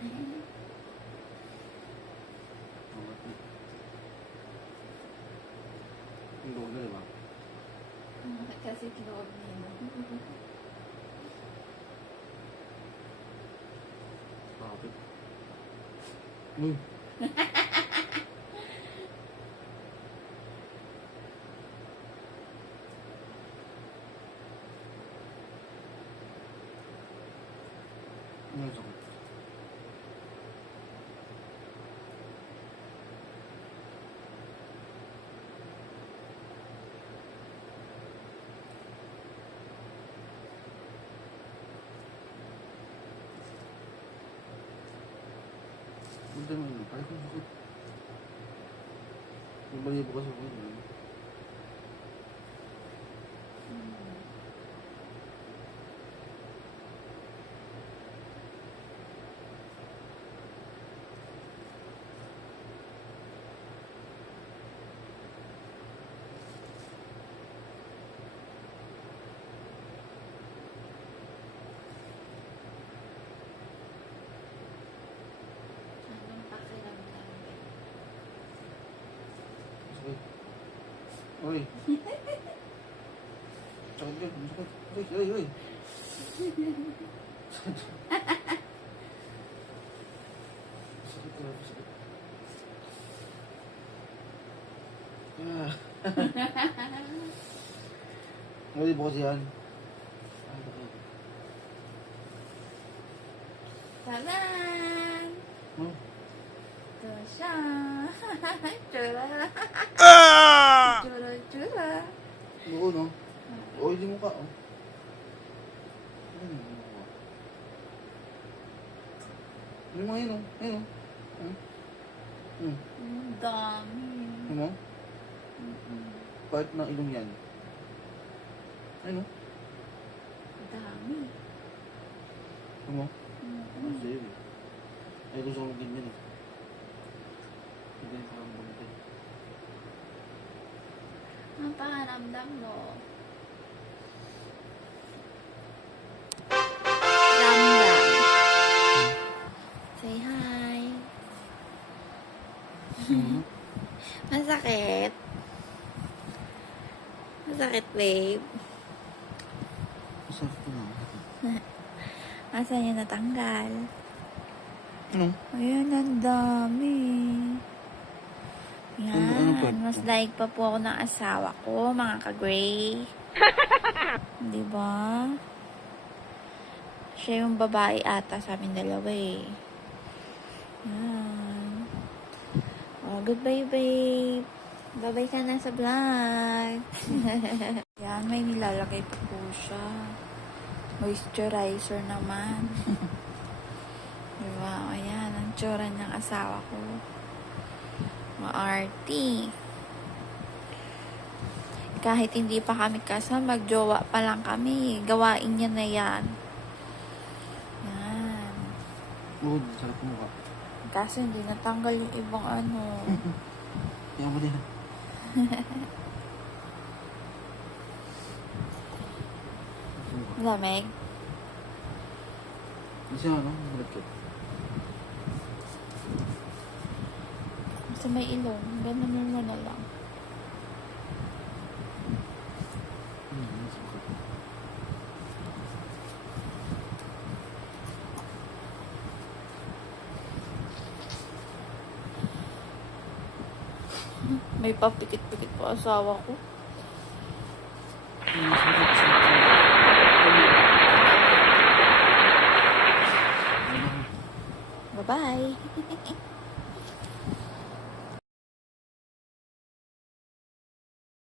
Ang loob na, diba? Kasi loob nila. Bakit? Uy! Ano yung sakit? Punta mo yun. Kahit yung sakit. Yung balibo kasi ako yun. Anong pakiramdam? Sakit. Uy! Sakit yun. Sakit. Uy! Uy! Uy! Sakit ka. Sakit. Ah. Balibo kasi yan. Ay, bakit? Taran! Hmm? Ito siya. Tsura. Tsura, tsura. Oo, no? Oo, hindi mo ka, oh. Ano yung mukha? Yung mga yun, oh. Ayun, oh. Ang dami. Ano mo? Part ng ilong yan. Ayun, oh. Ang dami. Ano mo? Ano sa'yo, eh. Ay, gusto ko ganyan, eh. Hindi yung parang bumiti. Ang pakiramdam mo. Ramdam. Say hi. Masakit. Masakit, babe. Masarap ko na. Asan yung natanggal? Ano? Ayan, ang dami. Ano part Yan. Mas to? daig pa po ako ng asawa ko, mga ka-gray. Diba? Siya yung babae ata sa amin dalawa eh. Yan. Oh, goodbye, babe. Bye-bye ka na sa vlog. Yan, may nilalagay pa po siya. Moisturizer naman. Diba? Ayan, ang tsura ng asawa ko. Maarty. Kahit hindi pa kami kasal, magjowa pa lang kami. Gawain niya na yan. Yan. Oo, sarap mo ka. Kasi hindi natanggal yung ibang ano. Kaya mo din. Lamig. Kasi ano, malagkit. Sa may ilong. Ganun mo na lang. Sakit. May papikit-pikit po asawa ko. Bye-bye.